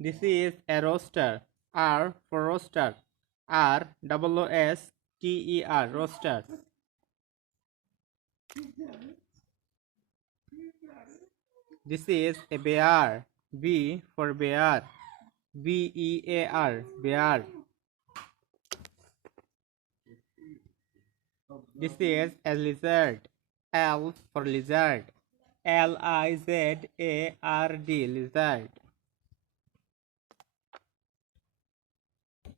This is a roaster. R for roaster. R-O-O-S-T-E-R, roaster. This is a bear. B for bear. B-E-A-R, bear. This is a lizard. L for lizard. L-I-Z-A-R-D, lizard.